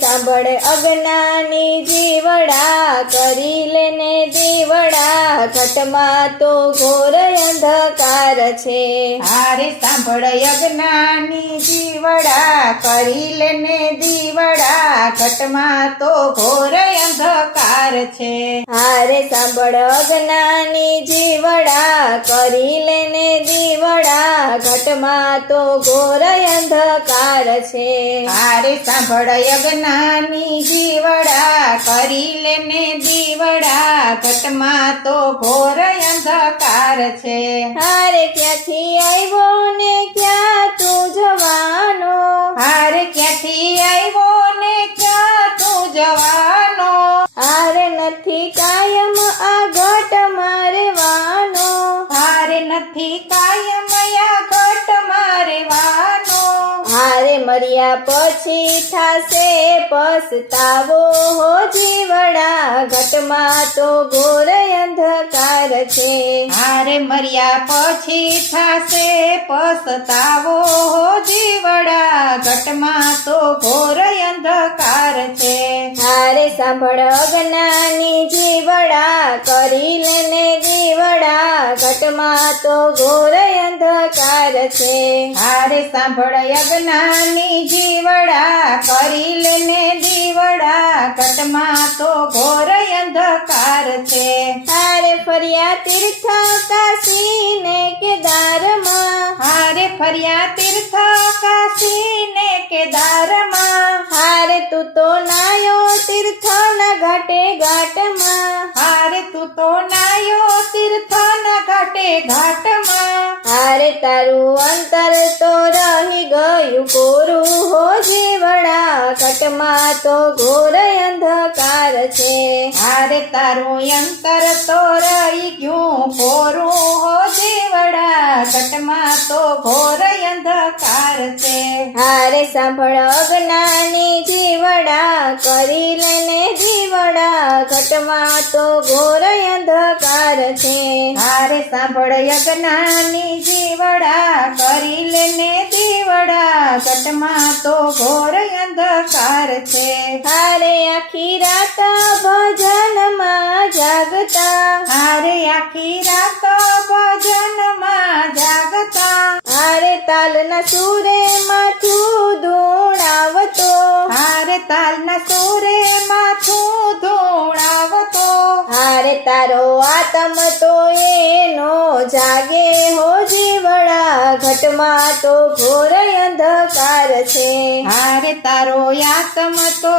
સાંભળ અજ્ઞાની જીવડા, કરી લેને દીવડા, ઘટમાં તો ઘોર અંધકાર છે. હારે સાંભળ અજ્ઞાની જીવડા, કરી લેને દીવડા, ઘટમાં તો ઘોર અંધકાર છે. હારે સાંભળ અજ્ઞાની જીવડા, કરી લેને દીવડા, ઘટમાં તો ઘોર અંધકાર છે. હારે સાંભળ અજ્ઞાની જીવડા, કરી લેને દીવડા, ઘટમાં તો ઘોર અંધકાર છે. હારે ક્યાંથી આવ્યો ને ક્યાં તું જવાનો, હારે ક્યાંથી આવ્યો ને ક્યાં તું જવાનો, હારે નથી કાયમ આ ઘટ મારવાનો, હારે નથી કાયમ આ ઘટ મારવાનો, હારે મર્યા પછી થાશે પસ્તાવો હો જીવડા, ઘટમાં તો ઘોર અંધકાર છે. હારે મર્યા પછી થાશે પસ્તાવો હો જીવડા, ઘટમાં તો ઘોર અંધકાર છે. હારે સાંભળ અજ્ઞાની જીવડા, કરી લેને દીવડા, ઘટમાં તો ઘોર અંધકાર છે. હારે સાંભળ અજ્ઞાની જીવડા, કરી લેને દીવડા, ઘટમાં તો ઘોર અંધકાર છે. હારે ફર્યા તીર્થ કાશી ને કેદારમાં, હારે ફર્યા તીર્થ કાશી ને કેદારમાં, હારે તું તો નાયો તીર્થ ના ઘાટે ઘાટમાં, હારે તું તો નાયો તીર્થ ના ઘાટે ઘાટમાં, હારે તારું અંતર તો રહી ગયું કોરું હો જીવડા, ઘટમાં તો ઘોર અંધકાર છે. હારે તારું અંતર તો રહી ગયું કોરું હો જીવડા, ઘટમાં તો ઘોર અંધકાર છે. હારે સાંભળ અજ્ઞાની જીવડા, કરી લેને દીવડા, ઘટમાં તો ઘોર અંધકાર છે. હારે સાંભળ અજ્ઞાની જીવડા, કરી લેને દીવડા, ઘટમાં તો ઘોર અંધકાર છે. હારે આખી રાત ભજનમાં જાગતા, હારે આખી રાત ભજનમાં જાગતા, હારે તાલના સુરે માથું ધૂણાવતો, હારે તાલના સુરે માથું ધૂણાવતો, હારે તારો આત્મ તો એનો જાગે હો જીવડા, ઘટમાં તો ઘોર અંધકાર છે. હારે તારો આત્મ તો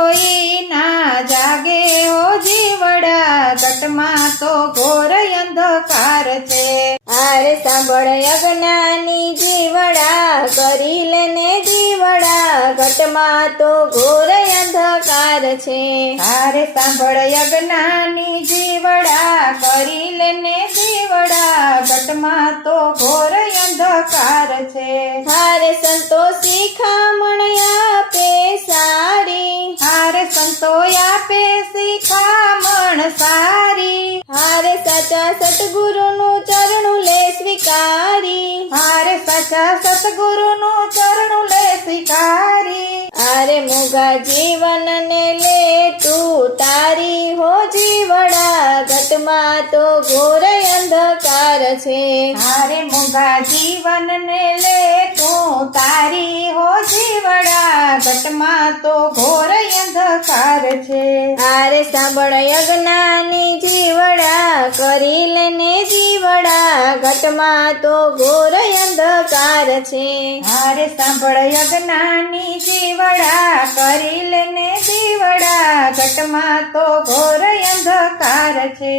ના જાગે હો જીવડા, ઘટમાં તો ઘોર અંધકાર છે. હારે સાંભળ અજ્ઞાની જીવડા, કરી લેને દીવડા, ઘટમાં તો ઘોર અંધકાર છે. હારે સાંભળ અજ્ઞાની જીવડા, કરી લેને દીવડા, ઘટમાં તો ઘોર અંધકાર છે. હારે સંતો શિખામણ આપે સારી, હારે સંતો આપે શિખામણ સારી, હારે સાચા સતગુરુનું ચરણું લે સ્વીકારી, હારે સાચા સતગુરુનું ચરણું લે સ્વીકારી, હારે મોઘા જીવન ને લે તું તારી હો જીવડા, ઘટમાં તો ઘોર અંધકાર છે. હારે મોંઘા જીવન ને લે તું તારી હો જીવડા, ઘટમાં તો ઘોર અંધકાર છે. હારે સાંભળ અજ્ઞાની જીવડા, કરી લેને દીવડા, ઘટમાં તો ઘોર અંધકાર છે. હારે સાંભળ અજ્ઞાની જીવડા, કરી લેને દીવડા, ઘટમાં તો ઘોર અંધકાર છે.